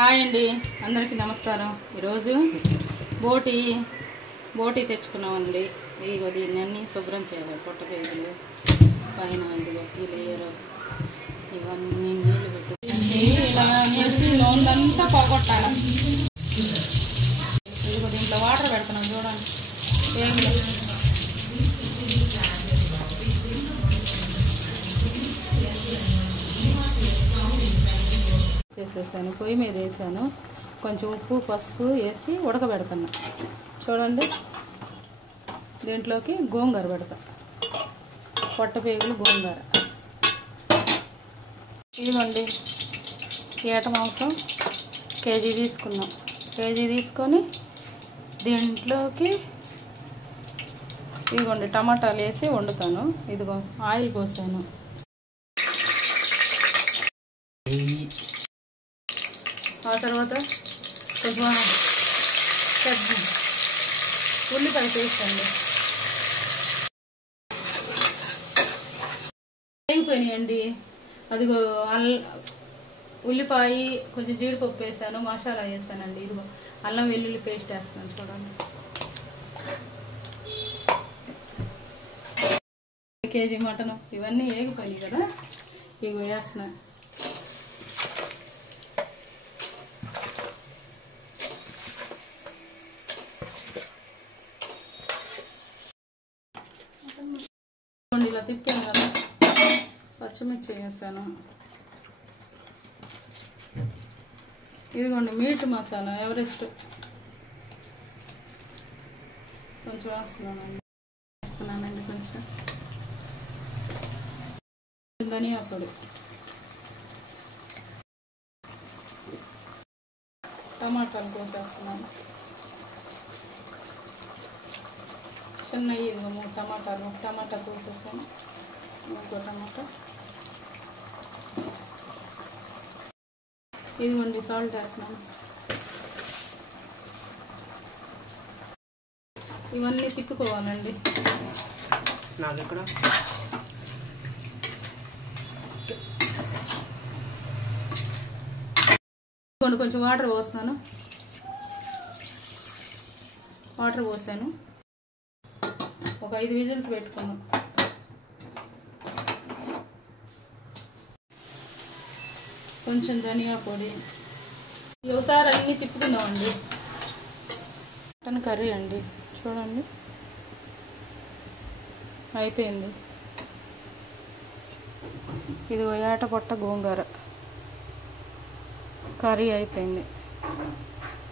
Hi అండి, అందరికీ నమస్కారం. ఈరోజు బోటి తెచ్చుకున్నామండి. ఇదిగో దీన్ని అన్నీ శుభ్రం చేయాలి. పొట్ట పేగులు పైన ఇదిగో ఈ లేయరు ఇవన్నీ నీళ్ళు పెట్టి ఇలా వేసి నూనెంతా పోగొట్టాలి. ఇదిగో దీంట్లో వాటర్ పెడుతున్నాం చూడండి. పేగులు చేసేసాను. పొయ్యి మీద వేసాను. కొంచెం ఉప్పు పసుపు వేసి ఉడకబెడుతున్నా. చూడండి, దీంట్లోకి గోంగూర పెడతా. పొట్ట పేగులు గోంగూర. ఇదిగోండి, ఏట మాంసం కేజీ తీసుకున్నాం. కేజీ తీసుకొని దీంట్లోకి ఇదిగోండి టమాటాలు వేసి వండుతాను. ఇదిగో ఆయిల్ పోసాను. ఆ తర్వాత కొంచెం ఉల్లిపాయ పేస్ట్ అండి. వేగిపోయినాయండి. అదిగో ఉల్లిపాయ కొంచెం జీడిపప్పు వేసాను, మసాలా వేసానండి. ఇదిగో అల్లం వెల్లుల్లి పేస్ట్ వేస్తాను. చూడండి, కేజీ మటన్ ఇవన్నీ వేగిపోయినాయి కదా, ఇవి వేస్తున్నాను. ఇలా తిప్పాను కదా, పచ్చిమిర్చి వేసాను. ఇదిగోండి మీట్ మసాలా ఎవరెస్ట్ కొంచెం వేస్తున్నానండి. కొంచెం ధనియా పొడి, టమాటాలు కోసేస్తున్నాను. చిన్న ఇదిగో 3 టమాటాలు, ఒక టమాటా కోసేసాను, ఇంకో టమాటా. ఇదిగోండి సాల్ట్ వేస్తున్నాను. ఇవన్నీ తిప్పుకోవాలండి. కొంచెం వాటర్ పోస్తున్నాను. వాటర్ పోసాను. ఒక 5 విజిల్స్ పెట్టుకున్నాం. కొంచెం ధనియా పొడి. ఒకసారి అన్నీ తిప్పుకుందామండి. మటన్ కర్రీ అండి. చూడండి, అయిపోయింది. ఇదిగో ఏట పొట్ట గోంగూర కర్రీ అయిపోయింది.